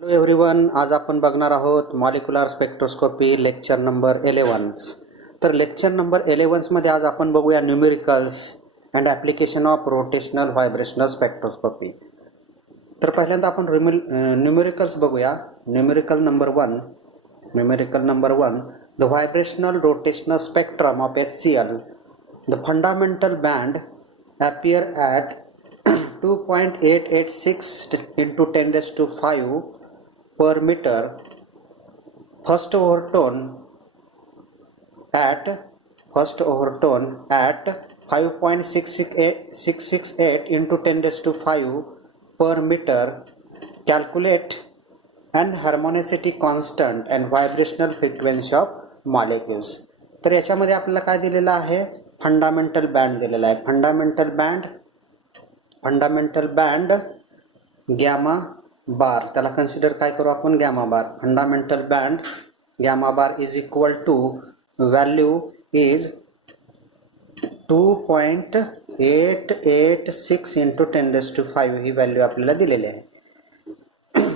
Hello everyone, आज आपण बघणार आहोत मॉलिक्युलर स्पेक्ट्रोस्कोपी लेक्चर नंबर 11. तर लेक्चर नंबर 11 मध्ये आज आपण बघूया numericals and application of rotational vibrational spectroscopy. तर पहिल्यांदा आपण न्यूमेरिकल्स बघूया. Numerical number 1, the vibrational rotational spectrum of HCl. The fundamental band appear at 2.886 into 10 raised to 5 per meter. First overtone at 5.668 into 10 raised to 5 per meter. Calculate harmonicity constant and vibrational frequency of molecules. तर याच्यामध्ये आपल्याला काय दिलेलं आहे? Fundamental band दिलेला आहे. Fundamental band gamma बार, त्याला consider काय करू आपण? Gamma bar. Fundamental band gamma bar is equal to value is 2.886 into 10 raised to 5 ही व्हॅल्यू आपल्याला दिलेली आहे.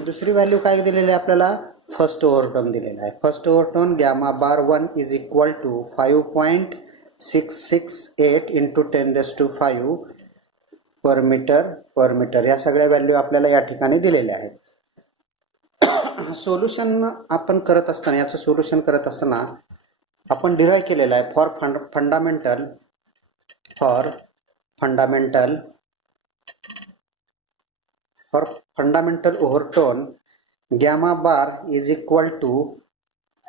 दुसरी व्हॅल्यू काय दिलेली आहे आपल्याला? फर्स्ट ओव्हरटोन दिलेला आहे. First overtone gamma bar 1 is equal to 5.668 into 10 raised to 5 per metre. या सगळ्या व्हॅल्यू आपल्याला या ठिकाणी दिलेल्या आहेत. सोल्युशन आपण करत असताना, याचं सोल्युशन करत असताना आपण डिराईव्ह केलेलं आहे fundamental overtone gamma bar is equal to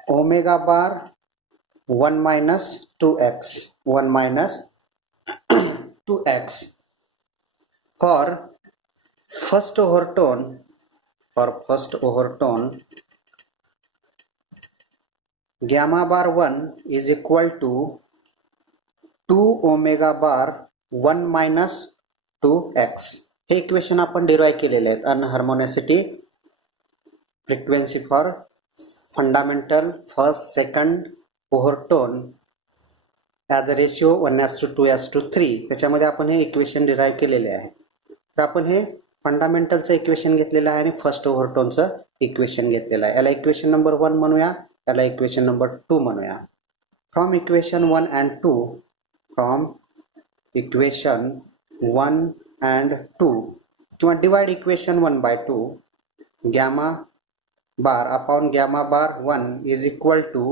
omega bar 1 minus 2x. For first overtone gamma bar 1 is equal to 2 omega bar 1 minus 2x. हे इक्वेशन आपण डिराईव्ह केलेले आहेत. Anharmonicity frequency for fundamental first second overtone as a ratio 1:2:3. त्याच्यामध्ये आपण हे equation derive केलेले आहे. तर आपण हे फंडामेंटलचं इक्वेशन घेतलेलं आहे आणि फर्स्ट ओव्हरटोनचं इक्वेशन घेतलेलं आहे. याला इक्वेशन नंबर 1 म्हणूया, याला इक्वेशन नंबर 2 म्हणूया. फ्रॉम इक्वेशन 1 and 2 किंवा divide equation 1/2 gamma bar upon gamma bar 1 is equal to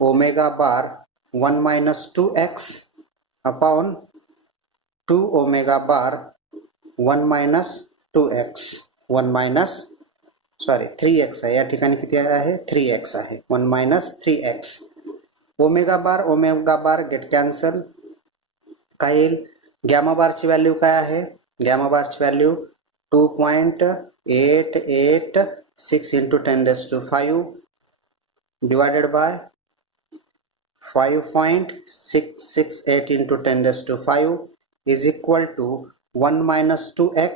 omega bar 1 minus 2x upon 2 omega bar 1 minus 2x 3x आहे. या ठिकाणी किती आहे? 3x आहे. 1 minus 3x. ओमेगा बार गेट कॅन्सल. काय येईल? गॅमा बारची व्हॅल्यू काय आहे? गॅमा बारची value 2.886 into 10 raised to 5 divided by 5.668 into 10 raised to 5 is equal to 1 minus 2x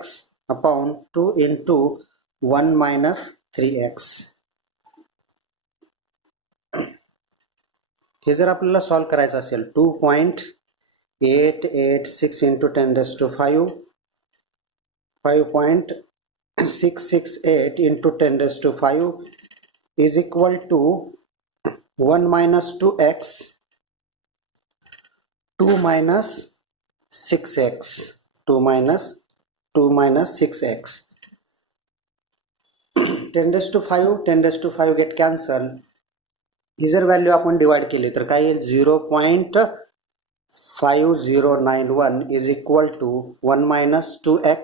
upon 2 into 1 minus 3x. हे जर आपल्याला सॉल्व करायचं असेल 2.886 into 10 raised to 5 5.668 into 10 raised to 5 is equal to 1 minus 2x 2 minus 6x 2 minus 6x 10 raised to 5 get cancel. ही जर value आपण divide केली तर काय येईल? 0.5091 is equal to 1 minus 2x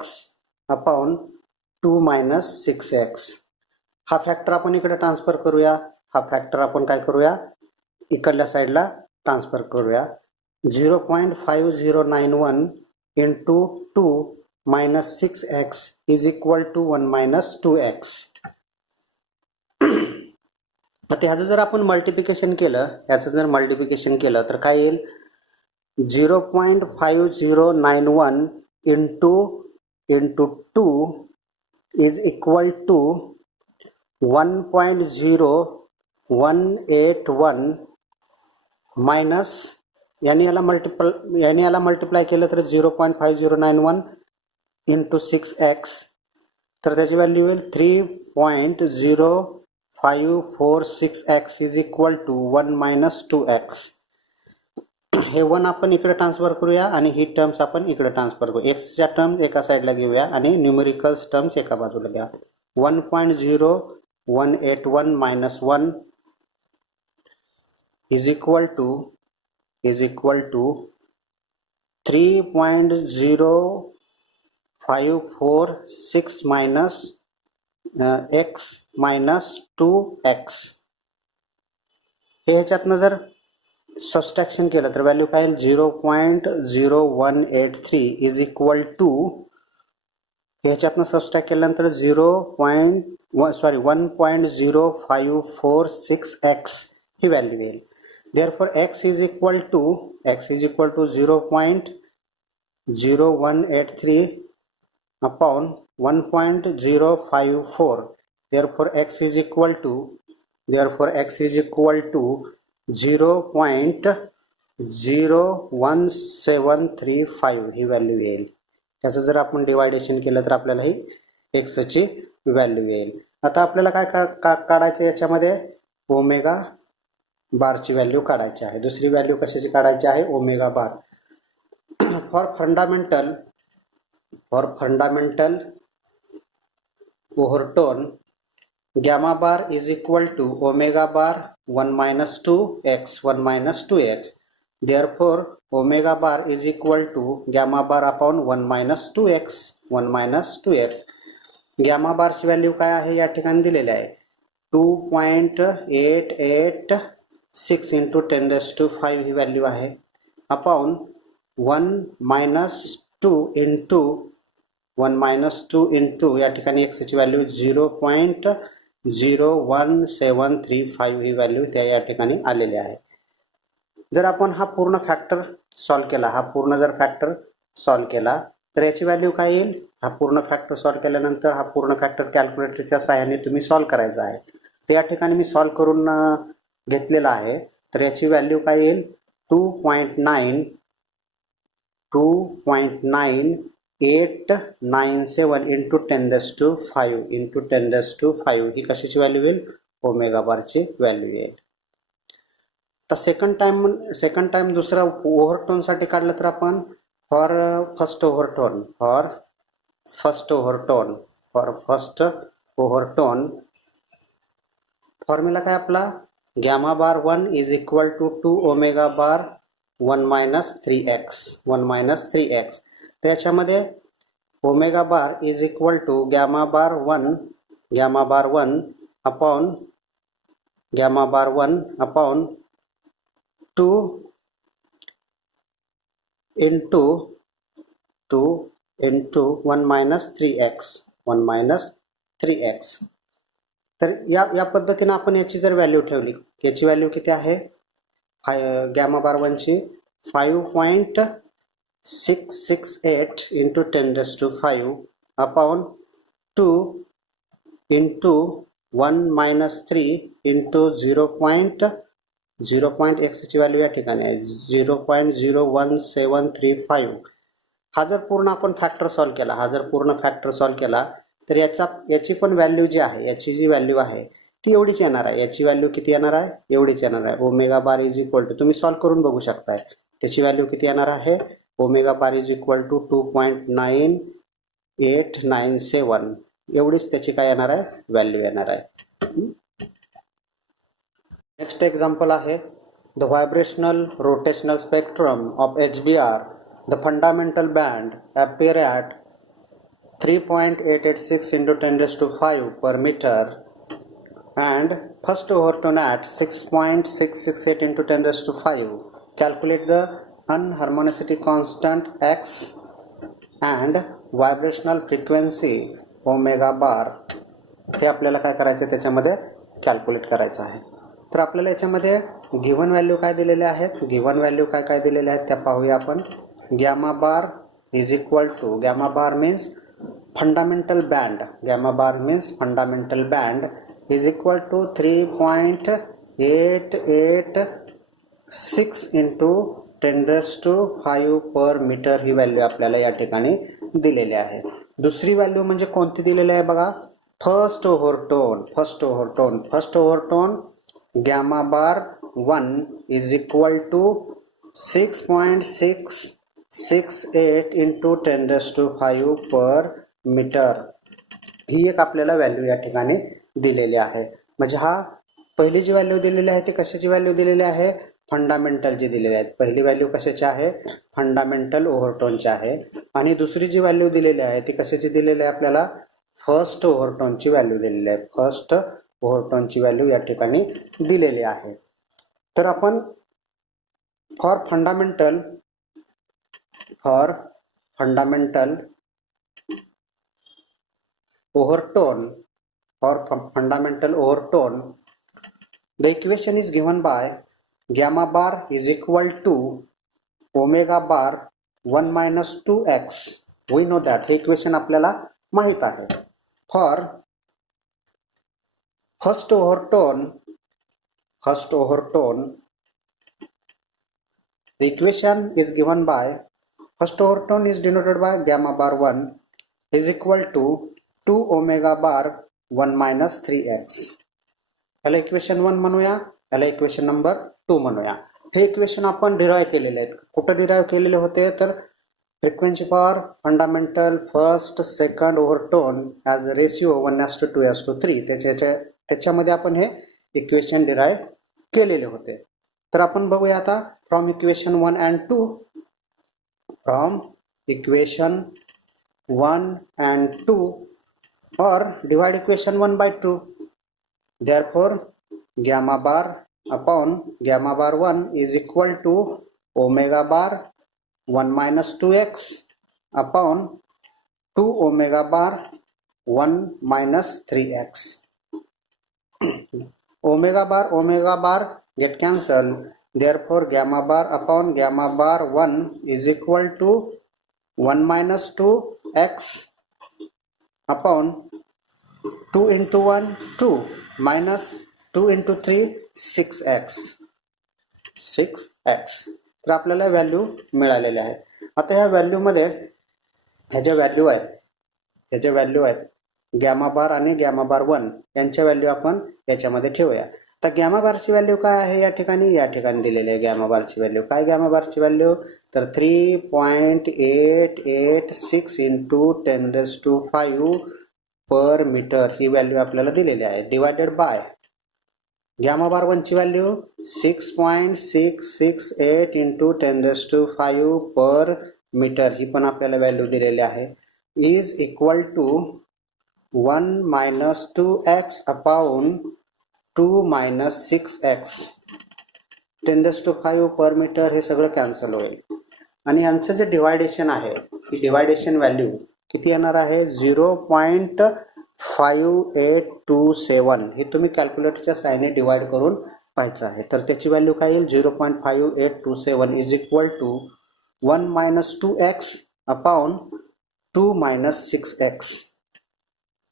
upon 2 minus 6x. हा फॅक्टर आपण इकडे ट्रान्सफर करूया. हा फॅक्टर आपण काय करूया? इकडल्या साईडला ट्रान्सफर करूया. 0.5091 into 2 minus 6x is equal to 1 minus 2x. आता ह्याचं जर आपण मल्टिप्लिकेशन केलं तर काय येईल? 0.5091 into 2 is equal to 1.0181 minus याने याला मल्टिप्लाय केलं तर 0.5091 into 6x तर त्याची व्हॅल्यू येईल 3.0546x is equal to 1 minus 2x. हे 1 आपण इकडे ट्रान्सफर करूया आणि ही टर्म्स आपण इकडे ट्रान्सफर करू. एक्सच्या टर्म्स एका साईडला घेऊया आणि न्यूमेरिकल्स टर्म्स एका बाजूला घ्या. 1.0181 minus 1 is equal to 3.0546 minus x minus 2x. हे ह्याच्यातनं जर सबस्ट्रॅक्शन केलं तर व्हॅल्यू काय येईल 0.0183 इज इक्वल टू ह्याच्यातनं सबस्ट्रॅक्ट केल्यानंतर 1.0546x ही व्हॅल्यू येईल. Therefore x is equal to 0.0183 upon 1.054. Therefore x is equal to 0.01735 ही व्हॅल्यू येईल. त्याचं जर आपण डिवायडेशन केलं तर आपल्याला ही एक्सची व्हॅल्यू येईल. आता आपल्याला काय काढायचं याच्यामध्ये ओमेगा बारची व्हॅल्यू काढायची आहे. दुसरी व्हॅल्यू कशाची काढायची आहे omega bar. For fundamental overtone gamma bar is equal to omega bar 1 minus 2x. Therefore omega bar is equal to gamma bar upon 1 minus 2x. Gamma bar ची व्हॅल्यू काय आहे या ठिकाणी दिलेली आहे 2.886 into 10 raised to 5 ही value आहे upon 1 minus 2 into या ठिकाणी x ची व्हॅल्यू 0.01735 ही व्हॅल्यू त्या या ठिकाणी आलेली आहे. जर आपण हा पूर्ण फॅक्टर सॉल्व केला तर याची व्हॅल्यू काय येईल. हा पूर्ण फॅक्टर सॉल्व केल्यानंतर हा पूर्ण फॅक्टर कॅल्क्युलेटरच्या सहाय्याने तुम्ही सॉल्व करायचा आहे. ते या ठिकाणी मी सॉल्व करून घेतलेला आहे. तर याची व्हॅल्यू काय येईल 2.9897 into 10 raised to 5 ही कशाची व्हॅल्यू येईल ओमेगा बारची व्हॅल्यू येईल. तर सेकंड टाइम दुसरा ओव्हरटोन साठी काढलं तर आपण फॉर फर्स्ट ओव्हरटोन फॉर्म्युला काय आपला gamma bar 1 is equal to 2 omega bar 1 minus 3x. त्याच्यामध्ये omega bar is equal to gamma bar 1 upon 2 into 1 minus 3x. तर या पद्धतीने आपण याची जर व्हॅल्यू ठेवली याची व्हॅल्यू किती आहे गॅमा बार 1 ची 5.668 into 10 raised to 5 upon 2 into 1 minus 3 into 0.x ची व्हॅल्यू या ठिकाणी आहे 0.01735. हा जर पूर्ण आपण फॅक्टर सॉल्व केला तर याची पण व्हॅल्यू जी आहे याची जी व्हॅल्यू आहे ती एवढीच येणार आहे. याची व्हॅल्यू किती येणार आहे एवढीच येणार आहे. Omega bar is equal to तुम्ही सॉल्व करून बघू शकताय त्याची व्हॅल्यू किती येणार आहे omega bar is equal to 2.9897 एवढीच त्याची काय येणार आहे व्हॅल्यू येणार आहे. नेक्स्ट एक्झाम्पल आहे the vibrational rotational spectrum of HBR. The fundamental band appear at 3.886 into 10 raised to 5 per meter and first overtone at 6.668 into 10 raised to 5. Calculate the unharmonicity constant x and vibrational frequency omega bar. हे आपल्याला काय करायचं आहे त्याच्यामध्ये calculate करायचं आहे. तर आपल्याला याच्यामध्ये गिव्हन व्हॅल्यू काय दिलेले आहेत काय दिलेले आहेत त्या पाहूया आपण. Gamma bar is equal to gamma bar means fundamental band is equal to 3.886 into 10 raised to 5 per meter he value आपल्याला या ठिकाणी दिलेली आहे. दुसरी व्हॅल्यू म्हणजे कोणती दिलेली आहे बघा, first overtone gamma bar 1 is equal to 6.668 into 10⁵ per metre. ही एक आपल्याला व्हॅल्यू या ठिकाणी दिलेली आहे. म्हणजे हा पहिली जी व्हॅल्यू दिलेली आहे ती कशाची व्हॅल्यू दिलेली आहे, फंडामेंटल जी दिलेली आहे. पहिली व्हॅल्यू कशाची आहे, फंडामेंटल ओव्हरटोनची आहे. आणि दुसरी जी व्हॅल्यू दिलेली आहे ती कशाची दिलेली आहे आपल्याला, फर्स्ट ओव्हरटोनची व्हॅल्यू दिलेली आहे. फर्स्ट ओव्हरटोनची व्हॅल्यू या ठिकाणी दिलेली आहे. तर आपण for fundamental overtone, the equation is given by gamma bar is equal to omega bar 1 minus 2x. We know that हे इक्वेशन आपल्याला माहित आहे. For first overtone, the equation is given by first overtone is denoted by gamma bar 1 is equal to 2 omega bar 1 minus 3x. याला equation 1 म्हणूया, याला equation number 2 म्हणूया. हे equation आपण डिराइव्ह केलेले आहेत. कुठं डिराइव्ह केलेले होते, तर frequency for fundamental first second overtone as ratio 1:2:3 त्याच्यामध्ये आपण हे इक्वेशन डिराइव्ह केलेले होते. तर आपण बघूया आता from equation 1 and 2. From equation 1 and 2 or divide equation 1 by 2. Therefore gamma bar upon gamma bar 1 is equal to omega bar 1 minus 2x upon 2 omega bar 1 minus 3x. omega bar get cancelled. Therefore gamma bar upon gamma bar 1 is equal to 1 minus 2x upon 2 into 1 2 minus 2 into 3 6x. तर आपल्याला value मिळालेल्या आहे. आता ह्या व्हॅल्यूमध्ये ह्याच्या value आहेत gamma बार आणि gamma bar 1 यांच्या व्हॅल्यू आपण याच्यामध्ये ठेवूया. तर गॅमा बारची व्हॅल्यू काय आहे या ठिकाणी दिलेली आहे. गॅमा बारची व्हॅल्यू काय, गॅमा बारची व्हॅल्यू तर 3.886 इंटू 10⁵ पर मीटर ही व्हॅल्यू आपल्याला दिलेली आहे. डिवायडेड बाय गॅमा बार 1 ची व्हॅल्यू 6.668 इंटू 10⁵ पर मीटर ही पण आपल्याला व्हॅल्यू दिलेली आहे. Is equal to 1 minus 2x upon 2 minus 6x. 10⁵ per meter हे सगळं कॅन्सल होईल. आणि यांचं जे डिवायडेशन आहे ही डिवायडेशन व्हॅल्यू किती येणार आहे, 0.5827. हे तुम्ही कॅल्क्युलेटरच्या साहाय्याने डिवाइड करून पाहायचं आहे. तर त्याची व्हॅल्यू काय येईल, 0.5827 is equal to 1 minus 2x upon 2 minus 6x.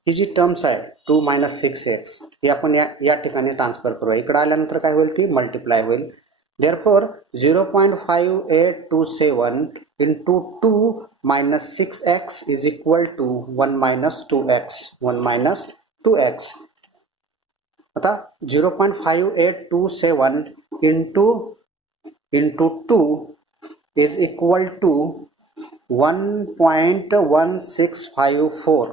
ही जी टर्म्स आहे 2 minus 6x ही आपण या ठिकाणी ट्रान्सफर करूया. इकडे आल्यानंतर काय होईल, ती मल्टिप्लाय होईल. Therefore 0.5827 into 2 minus 6x is equal to 1 minus 2x. आता 0.5827 into 2 is equal to 1.1654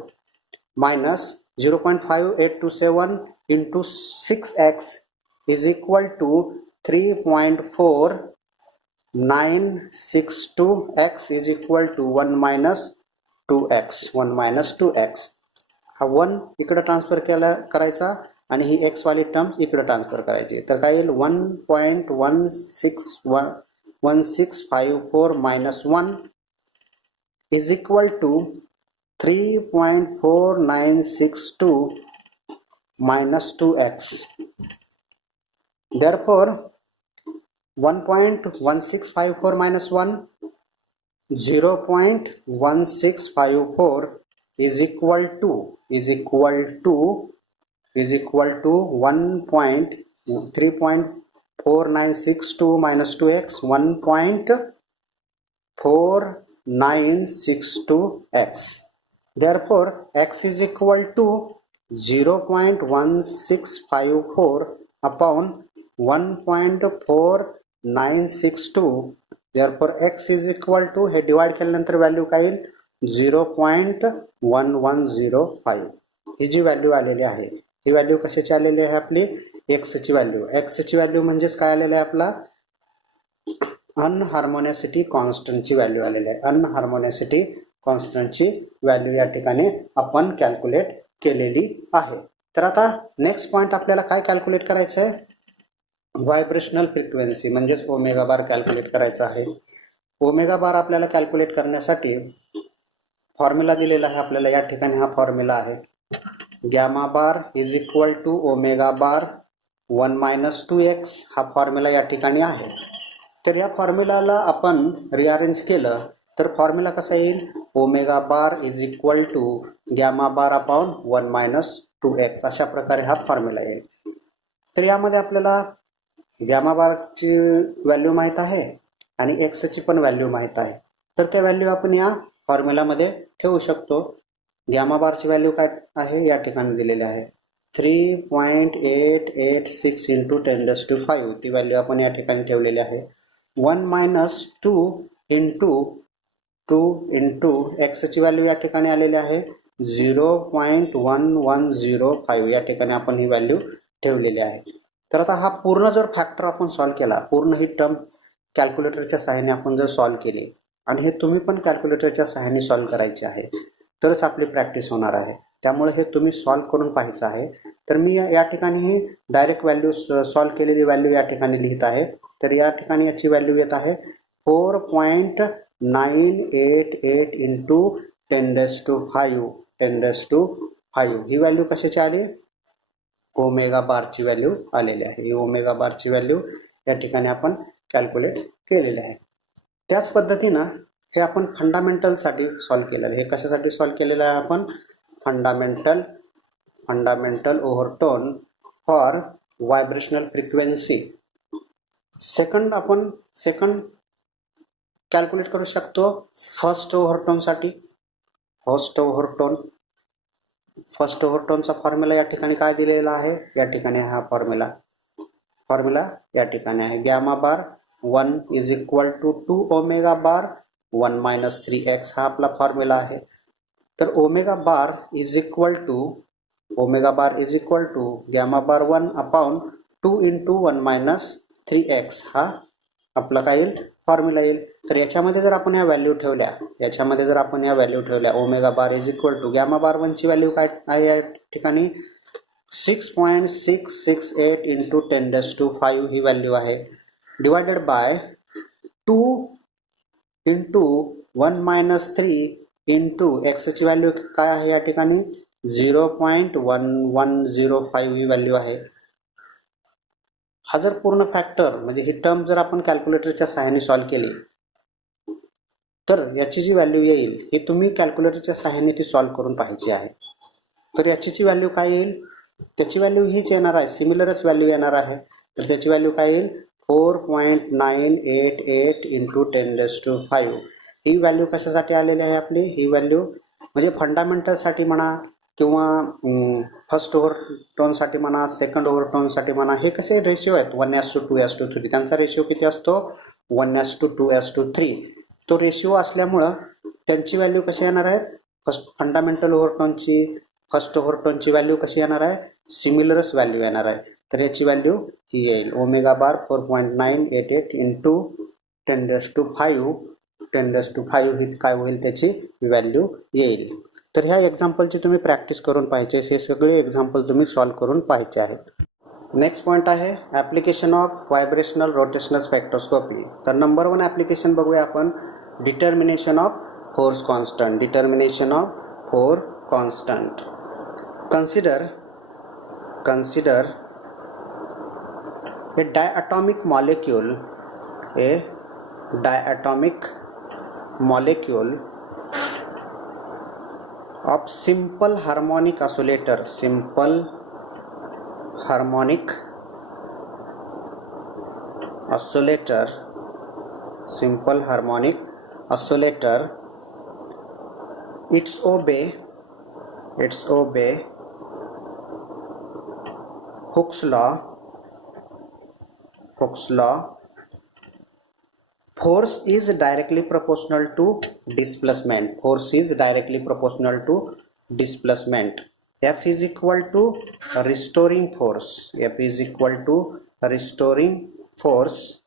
minus 0.5827 into 6x is equal to 3.4962x is equal to 1 minus 2x. हा 1 इकडे ट्रान्सफर करायचा आणि ही x वाली टर्म्स इकडे ट्रान्सफर करायची. तर काय येईल, 1.1654 minus 1 is equal to 3.4962 minus 2x. Therefore 1.1654 minus 1, 0.1654 is equal to 3.4962 minus 2x, 1.4962x. Therefore x is equal to 0.1654 upon 1.4962. Therefore x is equal to, हे डिवाइड केल्यानंतर व्हॅल्यू काय येईल 0.1105. ही जी व्हॅल्यू आलेली आहे ही व्हॅल्यू कशाची आलेली आहे आपली x ची व्हॅल्यू. x ची व्हॅल्यू म्हणजेच काय आलेली आहे आपला अनहार्मोनिसिटी कॉन्स्टंटची व्हॅल्यू आलेली आहे. अनहार्मोनिसिटी कॉन्स्टंटची व्हॅल्यू या ठिकाणी आपण कॅल्क्युलेट केलेली आहे. तर आता नेक्स्ट पॉइंट आपल्याला काय कॅल्क्युलेट करायचं आहे व्हायब्रेशनल फ्रिक्वेन्सी म्हणजेच ओमेगा बार कॅल्क्युलेट करायचा आहे. ओमेगा बार आपल्याला कॅल्क्युलेट करण्यासाठी फॉर्म्युला दिलेला आहे आपल्याला या ठिकाणी. हा फॉर्म्युला आहे gamma bar is equal to omega bar 1-2x. हा फॉर्म्युला या ठिकाणी आहे. तर या फॉर्म्युलाला आपण रिअरेंज केलं तर फॉर्म्युला कसा येईल omega bar is equal to gamma bar upon 1-2x. अशा प्रकारे हा फॉर्म्युला येईल. तर यामध्ये आपल्याला गॅमा बारची व्हॅल्यू माहीत आहे आणि एक्सची पण व्हॅल्यू माहीत आहे. तर त्या व्हॅल्यू आपण या फॉर्म्युलामध्ये ठेवू शकतो. गॅमा बारची व्हॅल्यू काय आहे या ठिकाणी दिलेली आहे 3.886 इंटू 10⁵. ती व्हॅल्यू आपण या ठिकाणी ठेवलेली आहे. 1-2 इंटू एक्सची व्हॅल्यू या ठिकाणी आलेली आहे 0.1105. या ठिकाणी आपण ही व्हॅल्यू ठेवलेली आहे. तर आता हा पूर्ण जर फॅक्टर आपण सॉल्व्ह केला पूर्ण ही टर्म कॅल्क्युलेटरच्या सहाय्याने आपण जर सॉल्व्ह केली आणि हे तुम्ही पण कॅल्क्युलेटरच्या सहाय्याने सॉल्व्ह करायचे आहे तरच आपली प्रॅक्टिस होणार आहे. त्यामुळे हे तुम्ही सॉल्व्ह करून पाहायचं आहे. तर मी या ठिकाणी ही डायरेक्ट व्हॅल्यू सॉल्व्ह केलेली व्हॅल्यू या ठिकाणी लिहित आहे. तर या ठिकाणी याची व्हॅल्यू येत आहे 4.988 इंटू 10⁵. ही व्हॅल्यू कशाची आली ओमेगा बारची व्हॅल्यू आलेली आहे. ही ओमेगा बारची व्हॅल्यू या ठिकाणी आपण कॅल्क्युलेट केलेली आहे. त्याच पद्धतीनं हे आपण फंडामेंटलसाठी सॉल्व्ह केलेलं आहे. हे कशासाठी सॉल्व्ह केलेलं आहे आपण फंडामेंटल ओव्हरटोन फॉर व्हायब्रेशनल फ्रिक्वेन्सी. आपण सेकंड कॅल्क्युलेट करू शकतो फर्स्ट ओव्हरटोनसाठी. फर्स्ट ओव्हरटोनचा फॉर्म्युला या ठिकाणी काय दिलेला आहे या ठिकाणी हा फॉर्म्युला या ठिकाणी आहे gamma bar 1 is equal to 2 omega bar 1-3x. हा आपला फॉर्म्युला आहे. तर omega bar is equal to gamma bar 1 upon 2 into 1-3x. हा आपला काय येईल फॉर्म्युला येईल. तर याच्यामध्ये जर आपण या व्हॅल्यू ठेवल्या omega bar is equal to gamma bar 1 ची व्हॅल्यू काय आहे या ठिकाणी 6.668 इंटू 10⁵ ही व्हॅल्यू आहे डिवायडेड बाय 2 इंटू 1-3 इंटू एक्सची व्हॅल्यू काय आहे या ठिकाणी 0.1105 ही व्हॅल्यू आहे. हा जर पूर्ण फॅक्टर म्हणजे ही टर्म जर आपण कॅल्क्युलेटरच्या सहाय्याने सॉल्व्ह केली तर याची जी व्हॅल्यू येईल ही तुम्ही कॅल्क्युलेटरच्या सहाय्याने ती सॉल्व्ह करून पाहायची आहे. तर याची जी व्हॅल्यू काय येईल त्याची व्हॅल्यू हीच येणार आहे सिमिलरच व्हॅल्यू येणार आहे. तर त्याची व्हॅल्यू काय येईल 4.988 इंटू 10⁵. ही व्हॅल्यू कशासाठी आलेली आहे आपली ही व्हॅल्यू म्हणजे फंडामेंटलसाठी म्हणा किंवा फर्स्ट ओव्हरटोनसाठी म्हणा सेकंड ओव्हरटोनसाठी म्हणा हे कसे रेशिओ आहेत 1:2:3. त्यांचा रेशिओ किती असतो 1:2:3. तो रेशिओ असल्यामुळं त्यांची व्हॅल्यू कशी येणार आहेत फंडामेंटल फर्स्ट ओव्हरटोनची व्हॅल्यू कशी येणार आहे सिमिलरच व्हॅल्यू येणार आहे. तर याची व्हॅल्यू ही येईल ओमेगा बार 4.988 इंटू 10⁵ ही काय होईल त्याची व्हॅल्यू येईल. तर ह्या एक्झाम्पलची तुम्ही प्रॅक्टिस करून पाहिजे. हे सगळे एक्झाम्पल तुम्ही सॉल्व्ह करून पाहायचे आहेत. नेक्स्ट पॉईंट आहे application of vibrational rotational spectroscopy. तर नंबर 1 ॲप्लिकेशन बघूया आपण determination of force constant. Consider a diatomic molecule of simple harmonic oscillator its obey It's obey Hooke's law. Force is directly proportional to displacement. Force is directly proportional to displacement. F is equal to restoring force. F is equal to restoring force,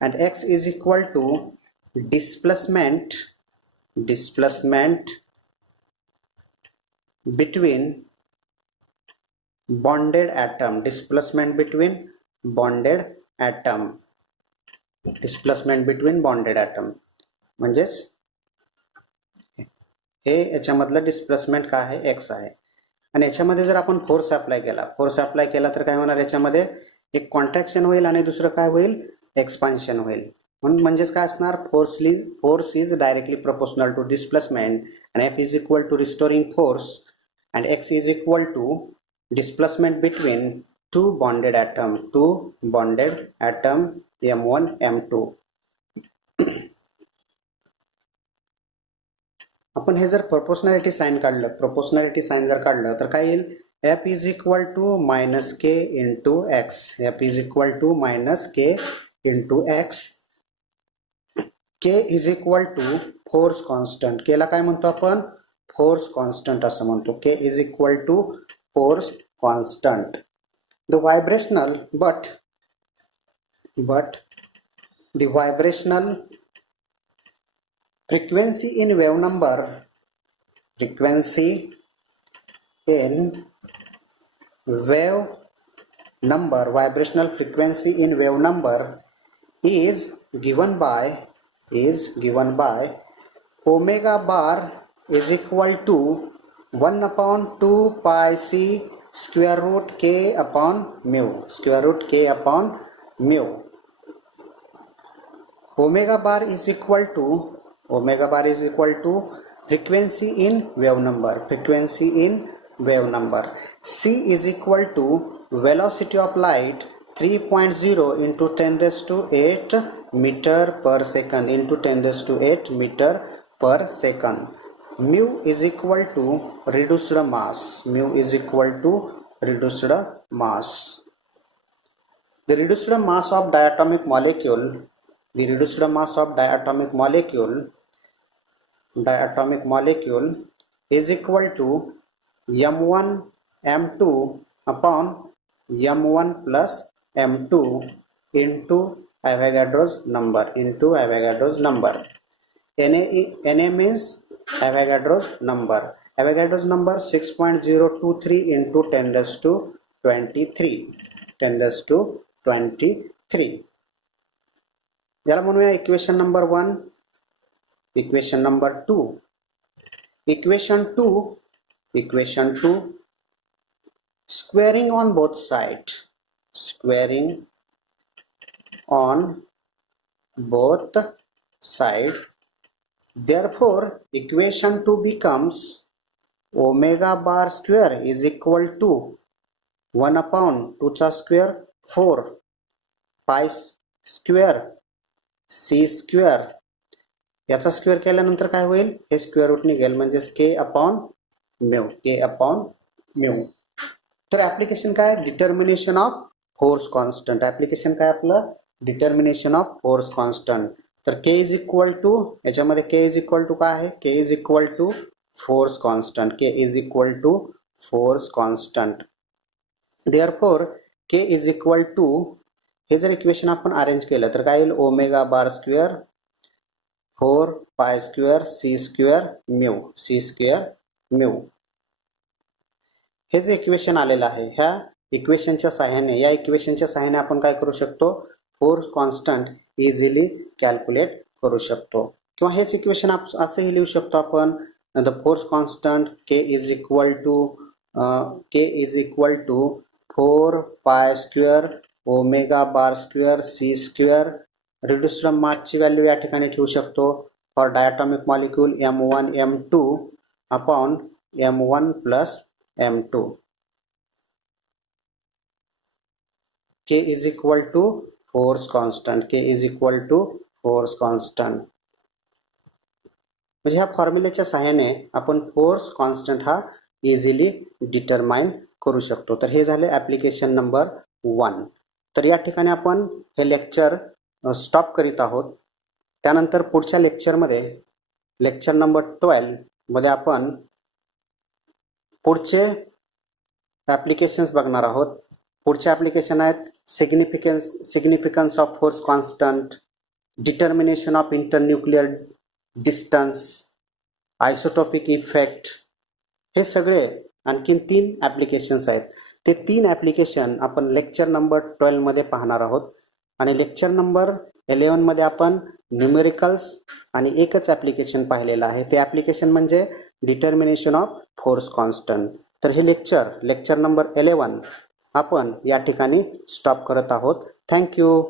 and X is equal to displacement between bonded atom. Displacement between bonded atom. Displacement between bonded atom. म्हणजेच हे याच्यामधलं displacement काय आहे, x आहे. आणि याच्यामध्ये जर आपण force apply केला तर काय होणार, याच्यामध्ये एक कॉन्ट्रॅक्शन होईल आणि दुसरं काय होईल, एक्सपान्शन होईल. म्हणून म्हणजेच काय असणार, force is directly proportional to displacement and F is equal to restoring force and X is equal to displacement between two bonded atom M1 M2. आपण हे जर प्रोपोर्शनॅलिटी साइन जर काढलं तर काय येईल, F is equal to minus K into X. F is equal to minus K into X. K is equal to force constant. केला काय म्हणतो आपण, फोर्स कॉन्स्टंट असं म्हणतो. K is equal to force constant. The vibrational frequency in wave number vibrational frequency in wave number is given by omega bar is equal to 1 upon 2 pi c square root k upon mu. Omega bar is equal to frequency in wave number. C is equal to velocity of light 3.0 into 10 raised to 8 meter per second Mu is equal to reduced mass. The reduced mass of diatomic molecule is equal to M1 M2 upon M1 plus M2 into Avogadro's number. Na means Avogadro's number. 6.023 into 10 raised to 23. याला म्हणूया equation number 1. Equation number 2. Equation 2 squaring on both sides. Therefore equation 2 becomes omega bar square is equal to 1 upon 2 चा square 4 pi square c square. याचा square केल्यानंतर काय होईल, हे square route निघेल, म्हणजेच k upon mu. तर ऍप्लिकेशन काय, डिटर्मिनेशन ऑफ फोर्स कॉन्स्टंट. तर k इज इक्वल टू, याच्यामध्ये k इज इक्वल टू काय आहे, k is equal to force constant. Therefore k is equal to, हे जर इक्वेशन आपण अरेंज केलं तर काय येईल, omega bar square 4 pi square c square mu. हे जे इक्वेशन आलेलं आहे, ह्या इक्वेशनच्या सहाय्याने आपण काय करू शकतो, फोर्स कॉन्स्टंट इझिली कॅल्क्युलेट करू शकतो. किंवा हेच इक्वेशन असंही लिहू शकतो आपण, the force constant k is equal to 4 pi square omega bar square c square. Reduced मासची व्हॅल्यू या ठिकाणी ठेवू शकतो for diatomic molecule M1 M2 upon M1 plus M2. K is equal to force constant. म्हणजे ह्या फॉर्म्युलेच्या सहाय्याने आपण force constant हा इझिली डिटरमाइन करू शकतो. तर हे झाले ॲप्लिकेशन नंबर 1. तर या ठिकाणी आपण हे लेक्चर स्टॉप करीत आहोत. त्यानंतर पुढच्या लेक्चरमध्ये लेक्चर नंबर 12 मध्ये आपण पुढचे ॲप्लिकेशन्स बघणार आहोत. पुढचे ॲप्लिकेशन आहेत significance of force constant, determination of internuclear distance, isotopic effect. हे सगळे आणखीन 3 ॲप्लिकेशन्स आहेत. ते 3 ॲप्लिकेशन आपण लेक्चर नंबर 12 मध्ये पाहणार आहोत. आणि लेक्चर नंबर 11 मध्ये आपण न्यूमेरिकल्स आणि एकच ॲप्लिकेशन पाहिलेलं आहे. ते ॲप्लिकेशन म्हणजे डिटर्मिनेशन ऑफ फोर्स कॉन्स्टंट. तर हे लेक्चर नंबर 11 आपण या ठिकाणी स्टॉप करत आहोत. थँक्यू.